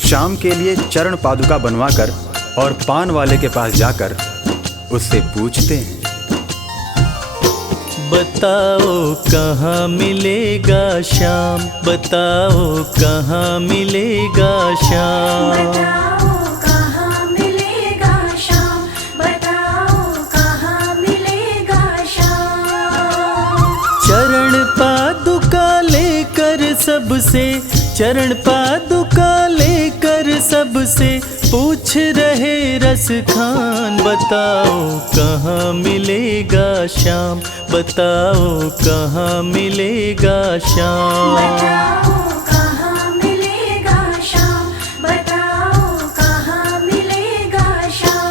श्याम के लिए चरण पादुका बनवाकर और पान वाले के पास जाकर उससे पूछते हैं, बताओ कहाँ मिलेगा श्याम, बताओ कहाँ मिलेगा श्याम। बताओ कहाँ मिलेगा श्याम, बताओ कहाँ मिलेगा श्याम। चरण पादुका लेकर सबसे, चरण पादुका लेकर सबसे पूछ रहे रसखान, बताओ कहाँ मिलेगा श्याम, बताओ कहाँ मिलेगा श्याम। बताओ कहाँ मिलेगा श्याम, बताओ कहाँ मिलेगा श्याम।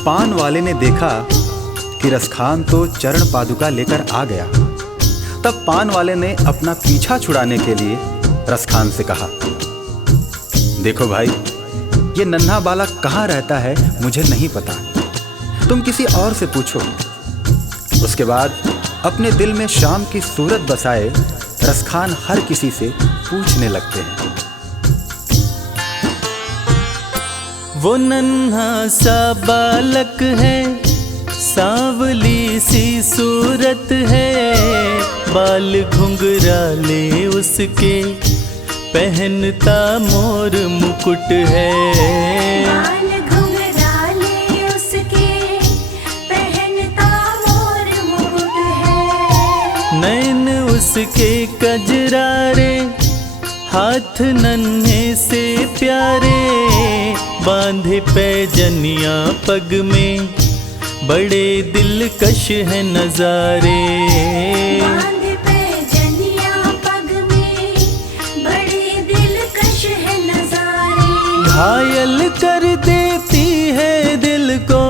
पान वाले ने देखा कि रसखान तो चरण पादुका लेकर आ गया। तब पान वाले ने अपना पीछा छुड़ाने के लिए रसखान से कहा, देखो भाई, ये नन्हा बालक कहाँ रहता है मुझे नहीं पता, तुम किसी और से पूछो। उसके बाद अपने दिल में श्याम की सूरत बसाए रसखान हर किसी से पूछने लगते हैं। वो नन्हा सा बालक है, सांवली सी सूरत है, बाल घुंघराले उसके, पहनता मोर मुकुट है। बाल घुंघराले उसके, पहनता मोर मुकुट है। नैन उसके कजरारे, हाथ नन्हे से प्यारे, बांधे पैजनिया पग में, बड़े दिलकश है नजारे। बांधे पैजनिया पग में, बड़े दिलकश है नजारे। घायल कर देती है दिल को,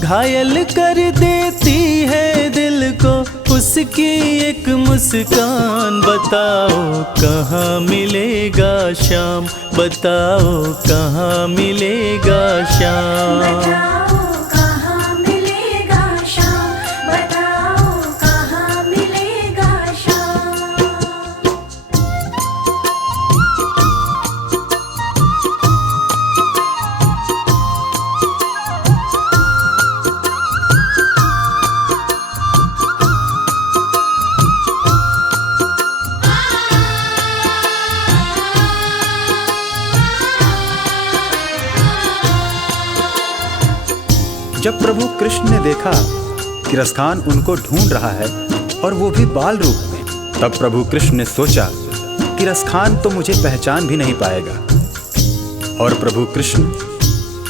घायल कर देती है दिल को उसकी एक मुस्कान, बताओ कहाँ मिलेगा श्याम, बताओ कहाँ मिलेगा श्याम। बताओ कहाँ मिलेगा श्याम, बताओ कहाँ मिलेगा श्याम। जब प्रभु कृष्ण ने देखा कि रसखान उनको ढूंढ रहा है और वो भी बाल रूप में, तब प्रभु कृष्ण ने सोचा कि रसखान तो मुझे पहचान भी नहीं पाएगा। और प्रभु कृष्ण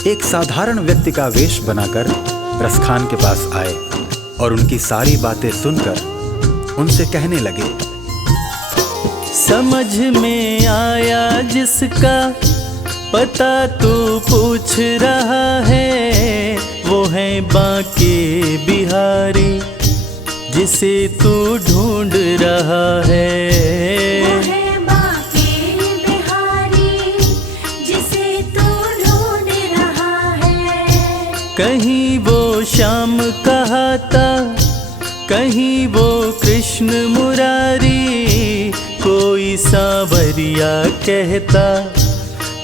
एक साधारण व्यक्ति का वेश बनाकर रसखान के पास आए और उनकी सारी बातें सुनकर उनसे कहने लगे, समझ में आया जिसका पता तू पूछ रहा है, वो है बांके बिहारी जिसे तू ढूंढ रहा है। वो है बांके कहीं वो श्याम कहाता, कहीं वो कृष्ण मुरारी। कोई सांवरिया कहता,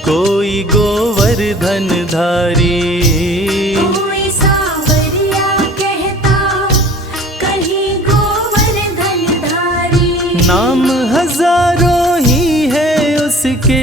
कोई गोवर्धन धारी। कोई सांवरिया कहता, कहीं गोवर्धन धारी। नाम हजारों ही है उसके,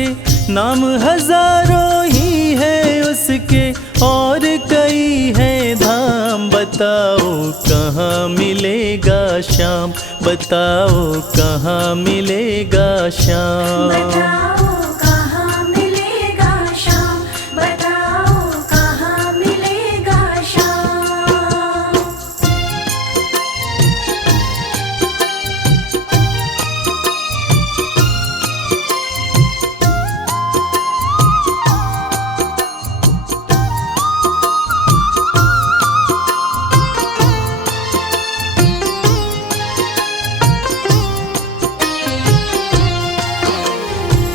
नाम हजारों ही है उसके, और कई है धाम। बताओ कहाँ मिलेगा श्याम, बताओ कहाँ मिलेगा श्याम। बताओ कहाँ मिलेगा श्याम, बताओ कहाँ मिलेगा श्याम।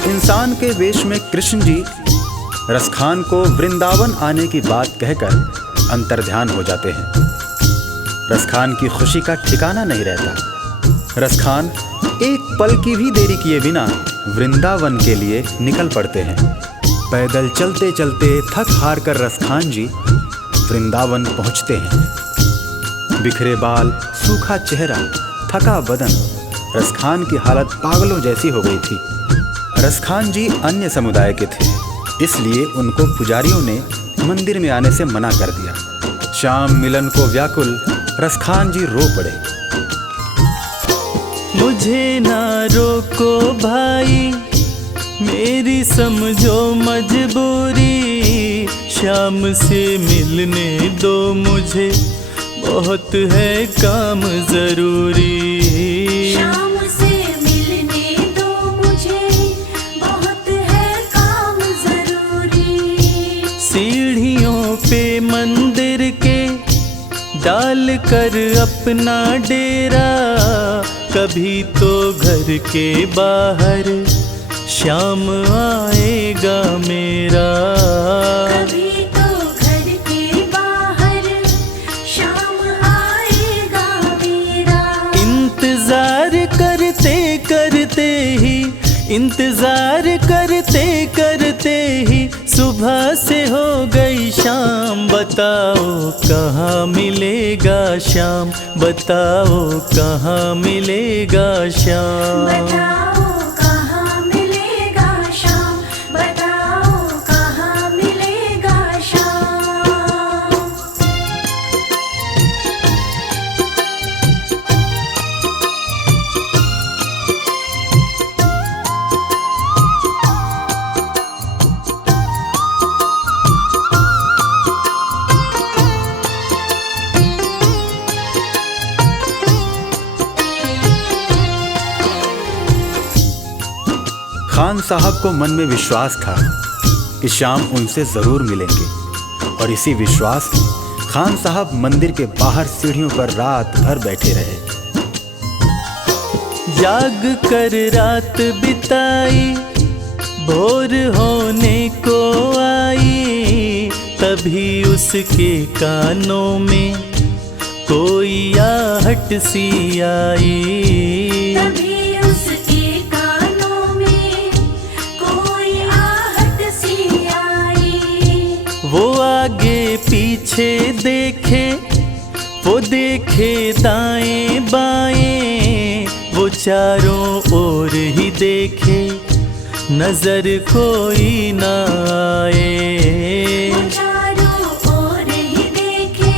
इंसान के वेश में कृष्ण जी रसखान को वृंदावन आने की बात कहकर अंतर्ध्यान हो जाते हैं। रसखान की खुशी का ठिकाना नहीं रहता। रसखान एक पल की भी देरी किए बिना वृंदावन के लिए निकल पड़ते हैं। पैदल चलते चलते थक हार कर रसखान जी वृंदावन पहुंचते हैं। बिखरे बाल, सूखा चेहरा, थका बदन, रसखान की हालत पागलों जैसी हो गई थी। रसखान जी अन्य समुदाय के थे, इसलिए उनको पुजारियों ने मंदिर में आने से मना कर दिया। श्याम मिलन को व्याकुल रसखान जी रो पड़े। मुझे ना रोको भाई, मेरी समझो मजबूरी। श्याम से मिलने दो मुझे, बहुत है काम जरूरी। श्याम से मिलने दो मुझे, बहुत है काम जरूरी। सीढ़ियों पे मंदिर के डाल कर अपना डेरा, कभी तो घर के बाहर श्याम आएगा मेरा। कभी तो घर के बाहर श्याम आएगा मेरा। इंतजार करते करते ही, इंतजार करते करते ही सुबह से हो गई शाम। बताओ कहाँ मिलेगा श्याम, बताओ कहाँ मिलेगा श्याम। बताओ कहाँ मिलेगा श्याम, बताओ कहाँ मिलेगा श्याम। खान साहब को मन में विश्वास था कि श्याम उनसे जरूर मिलेंगे, और इसी विश्वास में खान साहब मंदिर के बाहर सीढ़ियों पर रात भर बैठे रहे। जाग कर रात बिताई, भोर होने को आई, तभी उसके कानों में कोई आहट सी आई। तभी उसके कानों में कोई आहट सी आई। वो आगे पीछे देखे, वो देखे दाएं बाएं, वो चारों ओर ही देखे, नजर कोई ना आए। वो चारों ओर ही देखे,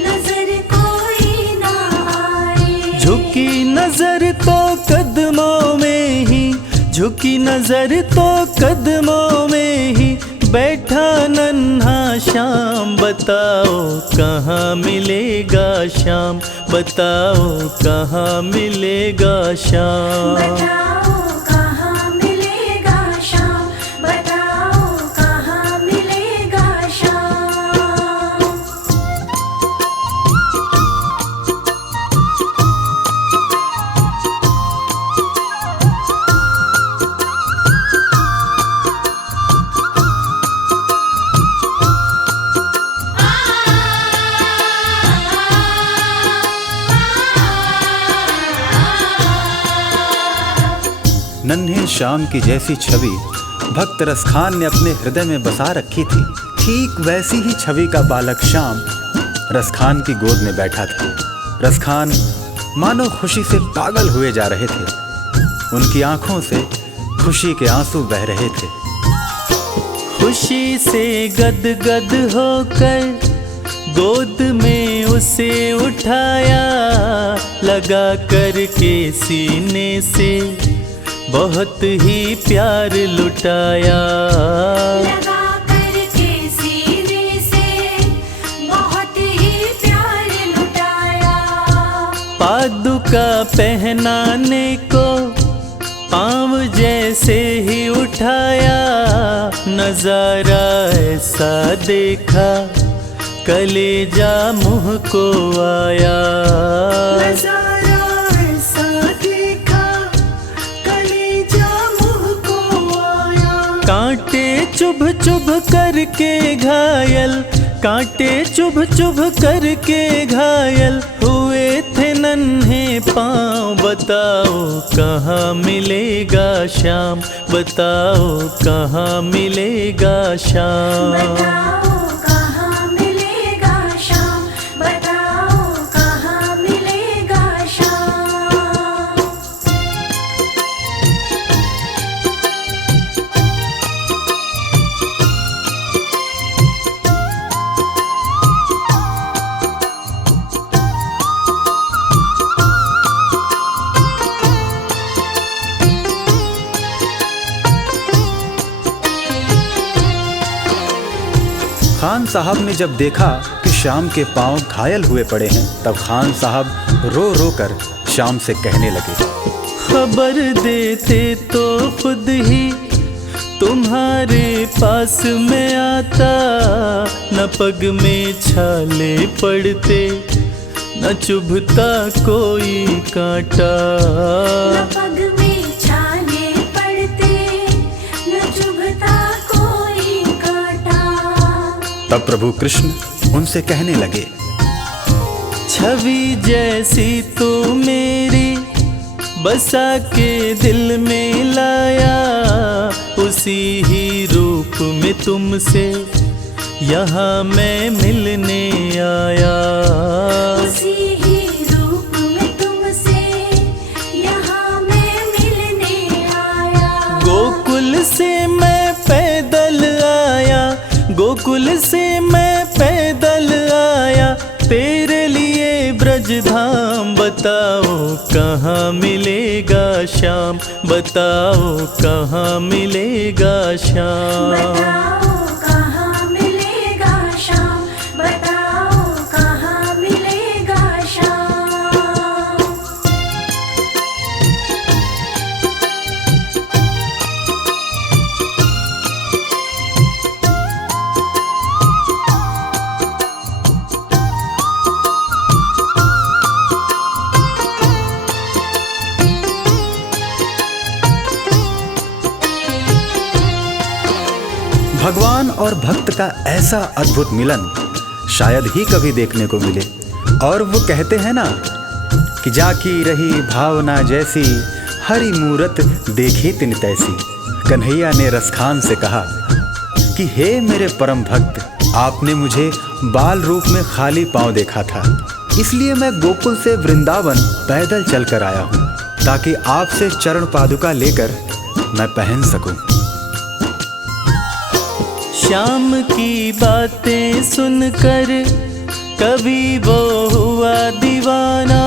नजर कोई ना आए। झुकी नजर तो कदमों में ही, झुकी नजर तो कदमों में ही बैठा नन्हा श्याम। बताओ कहाँ मिलेगा श्याम, बताओ कहाँ मिलेगा श्याम। बताओ कहाँ मिलेगा श्याम, बताओ कहाँ मिलेगा श्याम। नन्हे श्याम की जैसी छवि भक्त रसखान ने अपने हृदय में बसा रखी थी, ठीक वैसी ही छवि का बालक श्याम रसखान की गोद में बैठा था। रसखान मानो खुशी से पागल हुए जा रहे थे। उनकी आंखों से खुशी के आंसू बह रहे थे। खुशी से गदगद होकर गोद में उसे उठाया, लगा कर के सीने से बहुत ही प्यार लुटाया। लगा करके सीने से बहुत ही प्यार लुटाया। पादुका पहनाने को पाँव जैसे ही उठाया, नजारा ऐसा देखा कलेजा मुँह को आया। नजारा ऐसा देखा कलेजा मुँह को आया। कांटे चुभ चुभ करके घायल, कांटे चुभ चुभ करके घायल हुए थे नन्हे पाँव। बताओ कहाँ मिलेगा श्याम, बताओ कहाँ मिलेगा श्याम। बताओ कहाँ मिलेगा श्याम, बताओ कहाँ मिलेगा श्याम। खान साहब ने जब देखा कि श्याम के पांव घायल हुए पड़े हैं, तब खान साहब रो रो कर श्याम से कहने लगे, खबर देते तो खुद ही तुम्हारे पास में आता। न पग में छाले पड़ते, न चुभता कोई कांटा। न पग में छाले पड़ते, न चुभता कोई कांटा। तब प्रभु कृष्ण उनसे कहने लगे, छवि जैसी तू मेरी बसा के दिल में लाया, उसी ही रूप में तुमसे यहाँ मैं मिलने आया। उसी ही रूप में तुमसे यहाँ मैं मिलने आया। गोकुल से मैं पैदल आया, गोकुल से मैं पैदल आया, तेरे लिए ब्रज धाम। बताओ कहाँ मिलेगा श्याम, बताओ कहाँ मिलेगा श्याम। बताओ कहाँ मिलेगा श्याम, बताओ कहाँ मिलेगा श्याम। भगवान और भक्त का ऐसा अद्भुत मिलन शायद ही कभी देखने को मिले। और वो कहते हैं ना कि जाकी रही भावना जैसी, हरि मूरत देखी तिन तैसी। कन्हैया ने रसखान से कहा कि हे मेरे परम भक्त, आपने मुझे बाल रूप में खाली पांव देखा था, इसलिए मैं गोकुल से वृंदावन पैदल चलकर आया हूँ, ताकि आपसे चरण पादुका लेकर मैं पहन सकूं। श्याम की बातें सुनकर कभी वो हुआ दीवाना,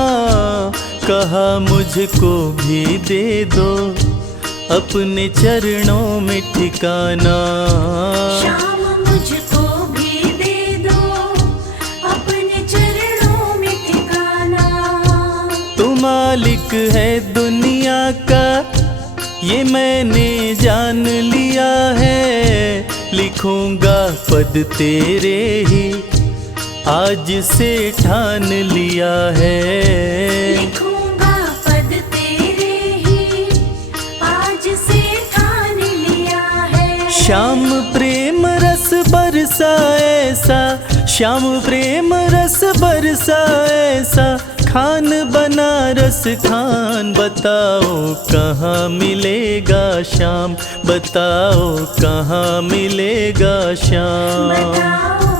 कहा मुझको भी दे दो अपने चरणों में ठिकाना। श्याम मुझको भी दे दो अपने चरणों में ठिकाना। तू मालिक है दुनिया का ये मैंने जान लिया है, लिखूंगा पद तेरे ही आज से ठान लिया है। लिखूंगा पद तेरे ही आज से ठान लिया है। श्याम प्रेम रस बरसा ऐसा, श्याम प्रेम रस बरसा ऐसा, खान बनारस खान, बताओ कहाँ मिलेगा श्याम, बताओ कहाँ मिलेगा श्याम। बताओ